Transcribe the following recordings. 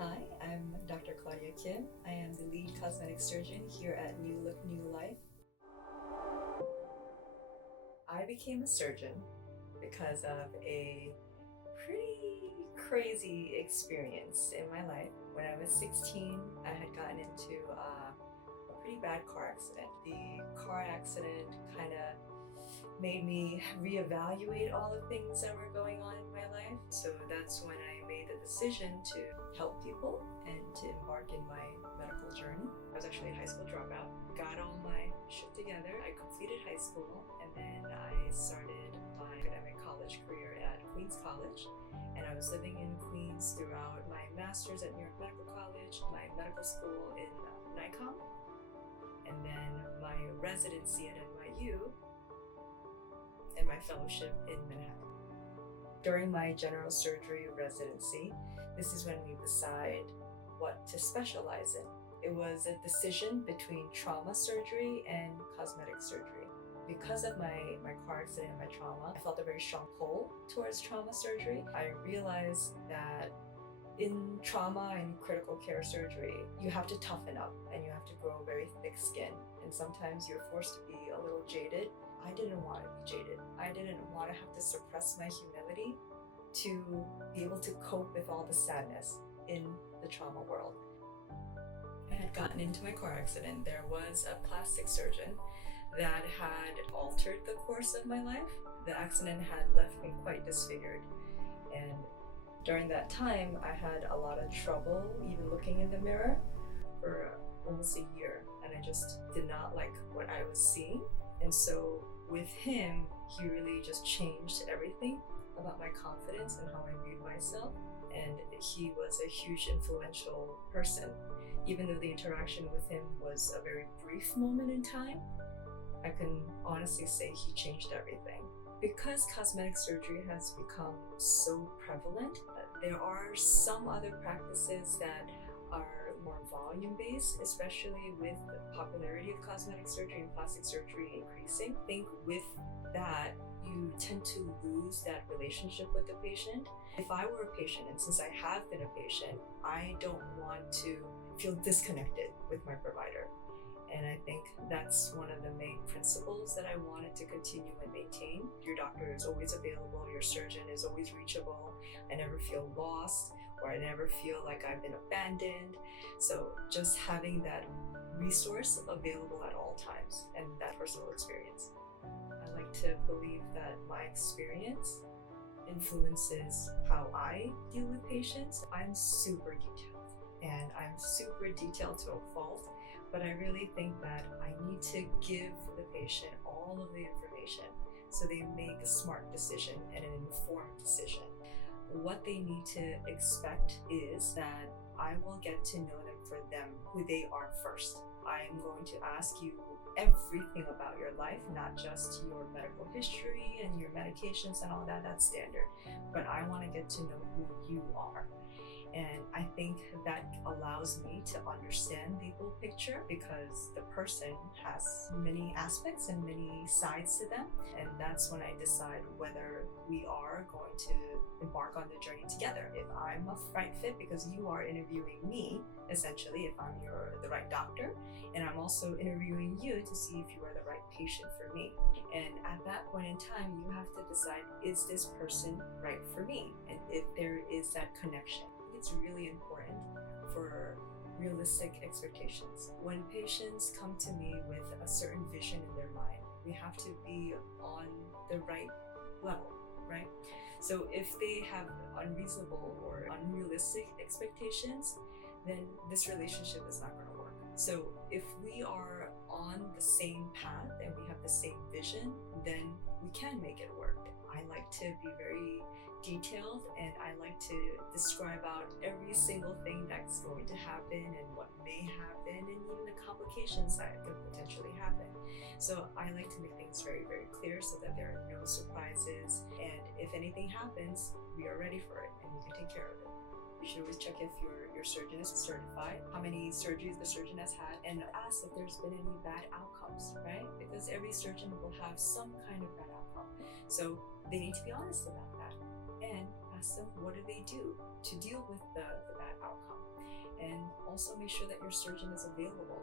Hi, I'm Dr. Claudia Kim. I am the Lead Cosmetic Surgeon here at New Look, New Life. I became a surgeon because of a pretty crazy experience in my life. When I was 16, I had gotten into a pretty bad car accident. The car accident kind of made me reevaluate all the things that were going on in my life. So that's when I made the decision to help people and to embark in my medical journey. I was actually a high school dropout, got all my shit together. I completed high school and then I started my academic college career at Queens College. And I was living in Queens throughout my master's at New York Medical College, my medical school in NYC, and then my residency at NYU, and my fellowship in Manhattan. During my general surgery residency, this is when we decide what to specialize in. It was a decision between trauma surgery and cosmetic surgery. Because of my car accident and my trauma, I felt a very strong pull towards trauma surgery. I realized that in trauma and critical care surgery, you have to toughen up and you have to grow very thick skin. And sometimes you're forced to be a little jaded. I didn't want to be jaded. I didn't want to have to suppress my humility to be able to cope with all the sadness in the trauma world. I had gotten into my car accident. There was a plastic surgeon that had altered the course of my life. The accident had left me quite disfigured. And during that time, I had a lot of trouble even looking in the mirror for almost a year. And I just did not like what I was seeing. And so with him, he really just changed everything about my confidence and how I viewed myself. And he was a huge influential person. Even though the interaction with him was a very brief moment in time, I can honestly say he changed everything. Because cosmetic surgery has become so prevalent, there are some other practices that are more volume-based, especially with the popularity of cosmetic surgery and plastic surgery increasing. I think with that, you tend to lose that relationship with the patient. If I were a patient, and since I have been a patient, I don't want to feel disconnected with my provider. And I think that's one of the main principles that I wanted to continue and maintain. Your doctor is always available, your surgeon is always reachable. I never feel lost, or I never feel like I've been abandoned. So just having that resource available at all times and that personal experience. I like to believe that my experience influences how I deal with patients. I'm super detailed, and I'm super detailed to a fault. But I really think that I need to give the patient all of the information so they make a smart decision and an informed decision. What they need to expect is that I will get to know them for them, who they are first. I am going to ask you everything about your life, not just your medical history and your medications and all that, that's standard. But I want to get to know who you are. And I think that allows me to understand the whole picture because the person has many aspects and many sides to them. And that's when I decide whether we are going to embark on the journey together. If I'm a right fit because you are interviewing me, essentially, if I'm the right doctor, and I'm also interviewing you to see if you are the right patient for me. And at that point in time, you have to decide, is this person right for me? And if there is that connection. It's really important for realistic expectations. When patients come to me with a certain vision in their mind, we have to be on the right level, right? So if they have unreasonable or unrealistic expectations, then this relationship is not going to work. So if we are on the same path and we have the same vision, then we can make it work. I like to be very detailed, and I like to describe out every single thing that's going to happen and what may happen and even the complications that could potentially happen. So I like to make things very, very clear so that there are no surprises, and if anything happens, we are ready for it and we can take care of it. You should always check if your surgeon is certified, how many surgeries the surgeon has had, and ask if there's been any bad outcomes, right? Because every surgeon will have some kind of bad outcome. So they need to be honest about that. And ask them what do they do to deal with the bad outcome. And also make sure that your surgeon is available,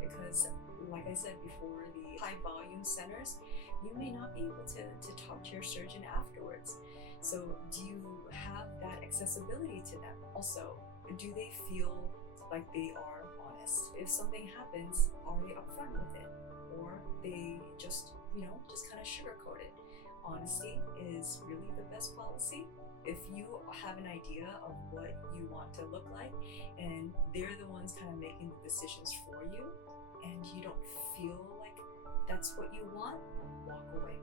because like I said before, the high volume centers, you may not be able to talk to your surgeon afterwards. So do you have that accessibility to them? Also, do they feel like they are honest? If something happens, are they upfront with it? Or they just kind of sugarcoat it? Honesty is really the best policy. If you have an idea of what you want to look like and they're the ones kind of making the decisions for you, and you don't feel like that's what you want, walk away.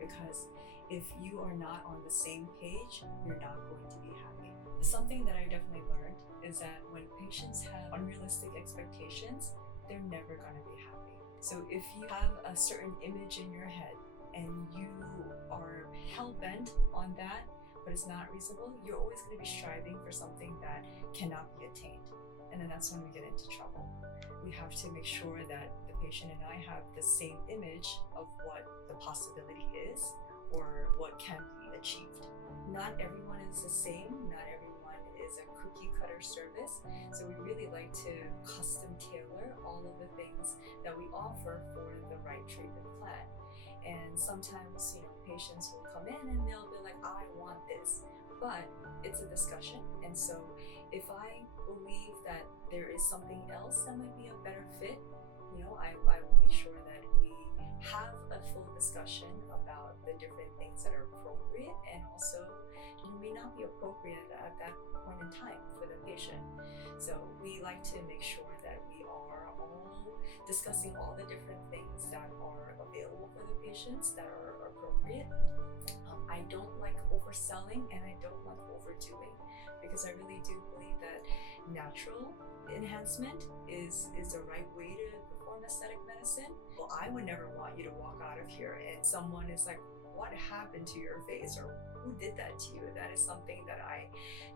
Because if you are not on the same page, you're not going to be happy. Something that I definitely learned is that when patients have unrealistic expectations, they're never going to be happy. So if you have a certain image in your head and you are hell-bent on that, but it's not reasonable, you're always going to be striving for something that cannot be attained. And then that's when we get into trouble. We have to make sure that the patient and I have the same image of what the possibility is or what can be achieved. Not everyone is the same. Not everyone is a cookie cutter service. So we really like to custom tailor all of the things that we offer for the right treatment plan. And sometimes, patients will come in and they'll be like, I want this, but it's a discussion. And so if I believe that there is something else that might be a better fit, I will make sure that we have a full discussion about the different things that are appropriate and also may not be appropriate at that point in time for the patient. So we like to make sure that we are all discussing all the different things that are available for the patients that are appropriate. I don't like overselling and I don't like overdoing, because I really do believe that natural enhancement is the right way to perform aesthetic medicine. Well, I would never want you to walk out of here and someone is like, what happened to your face, or who did that to you? That is something that I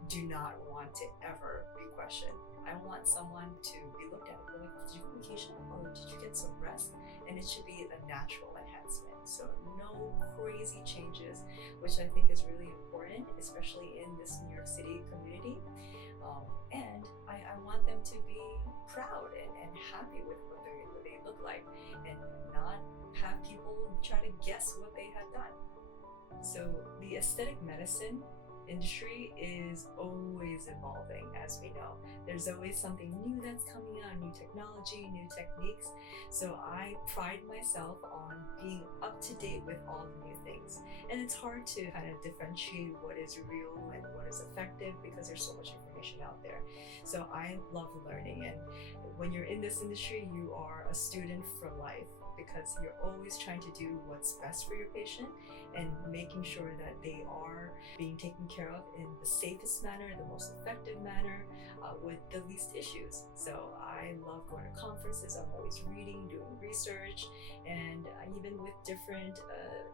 do not want to ever be questioned. I want someone to be looked at and be like, did you go on vacation or did you get some rest? And it should be a natural enhancement. So no crazy changes, which I think is really important, especially in this New York City community. And I want them to be proud and happy with what they look like, and not have people try to guess what they had done. So the aesthetic medicine industry is always evolving, as we know. There's always something new that's coming out, new technology, new techniques. So I pride myself on being up to date with all the new things. And it's hard to kind of differentiate what is real and what is effective because there's so much information out there. So I love learning, and when you're in this industry, you are a student for life, because you're always trying to do what's best for your patient and making sure that they are being taken care of in the safest manner, the most effective manner, with the least issues. So I love going to conferences. I'm always reading, doing research, and even with different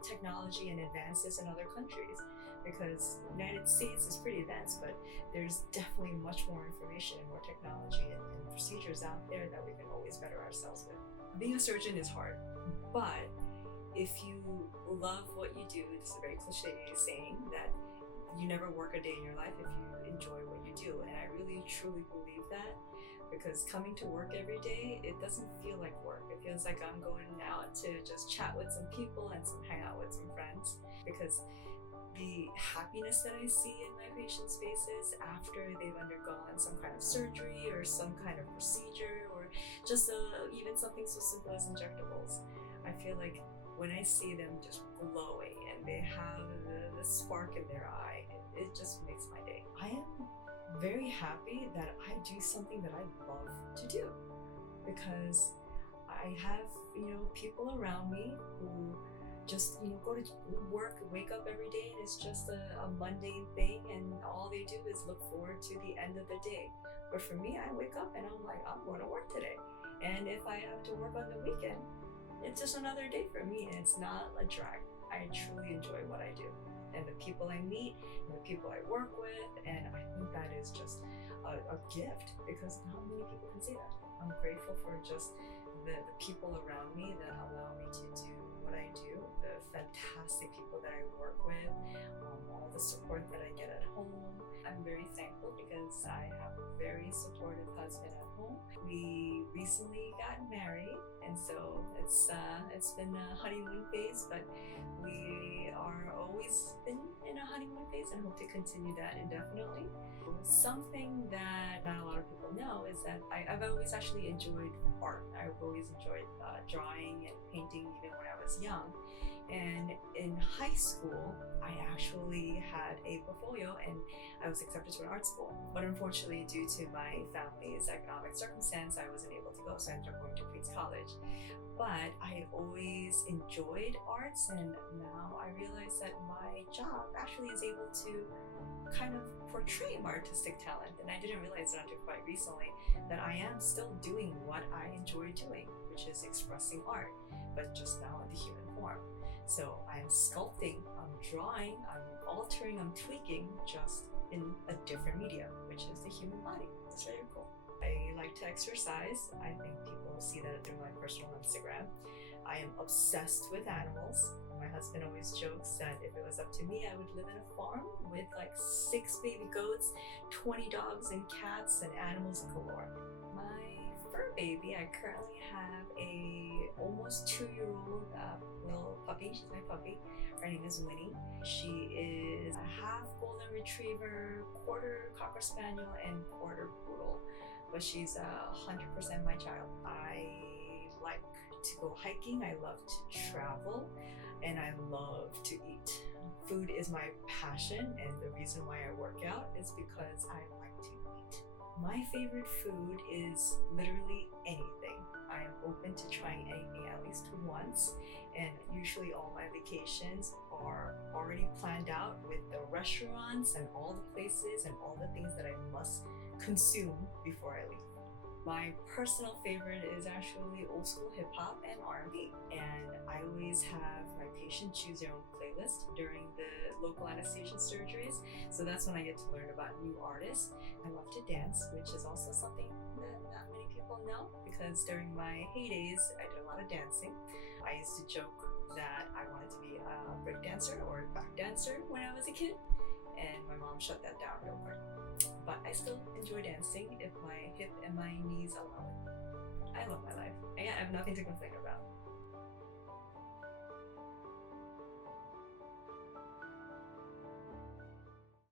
technology and advances in other countries, because the United States is pretty advanced, but there's definitely much more information and more technology and procedures out there that we can always better ourselves with. Being a surgeon is hard, but if you love what you do, it's a very cliche saying that you never work a day in your life if you enjoy what you do. And I really truly believe that, because coming to work every day, it doesn't feel like work. It feels like I'm going out to just chat with some people and hang out with some friends, because the happiness that I see in my patients' faces after they've undergone some kind of surgery or some kind of procedure, or just even something so simple as injectables, I feel like when I see them just glowing and they have the spark in their eye, it just makes my day. I am very happy that I do something that I love to do, because I have people around me who just go to work, wake up every day, and it's just a mundane thing, and all they do is look forward to the end of the day. But for me, I wake up and I'm like, I'm going to work today, and if I have to work on the weekend, it's just another day for me, and it's not a drag. I truly enjoy what I do, and the people I meet, and the people I work with, and I think that is just a gift, because not many people can say that. I'm grateful for just the people around me that allow me to do what what I do, the fantastic people that I work with, all the support that I get at home. I'm very thankful because I have a very supportive husband at home. We recently got married, and so it's been a honeymoon phase, but we are always been in a honeymoon phase and hope to continue that indefinitely. Something that not a lot of people know is that I've always actually enjoyed art. I've always enjoyed drawing and painting even when I was young. And in high school, I actually had a portfolio and I was accepted to an art school. But unfortunately, due to my family's economic circumstance, I wasn't able to go, so I ended up going to Queens College. But I always enjoyed arts, and now I realize that my job actually is able to kind of portray my artistic talent. And I didn't realize it until quite recently that I am still doing what I enjoy doing, which is expressing art, but just now in the human form. So I'm sculpting, I'm drawing, I'm altering, I'm tweaking, just in a different medium, which is the human body. It's very cool. I like to exercise. I think people see that through my personal Instagram. I am obsessed with animals. My husband always jokes that if it was up to me, I would live in a farm with like 6 baby goats, 20 dogs and cats and animals galore. My fur baby, I currently have a almost 2-year-old little puppy. She's my puppy. Her name is Winnie. She is a half golden retriever, quarter cocker spaniel, and quarter poodle. But she's 100% my child. I like to go hiking. I love to travel, and I love to eat. Food is my passion, and the reason why I work out is because I like to eat. My favorite food is literally anything. I am open to trying anything at least once, and usually all my vacations are already planned out with the restaurants and all the places and all the things that I must consume before I leave. My personal favorite is actually old school hip hop and R&B, and I always have my patient choose their own playlist during the local anesthesia surgeries, so that's when I get to learn about new artists. I love to dance, which is also something that not many people know, because during my heydays I did a lot of dancing. I used to joke that I wanted to be a break dancer or a back dancer when I was a kid, and my mom shut that down real quick. But I still enjoy dancing if my hip and my knees allow it. I love my life. I have nothing to complain about.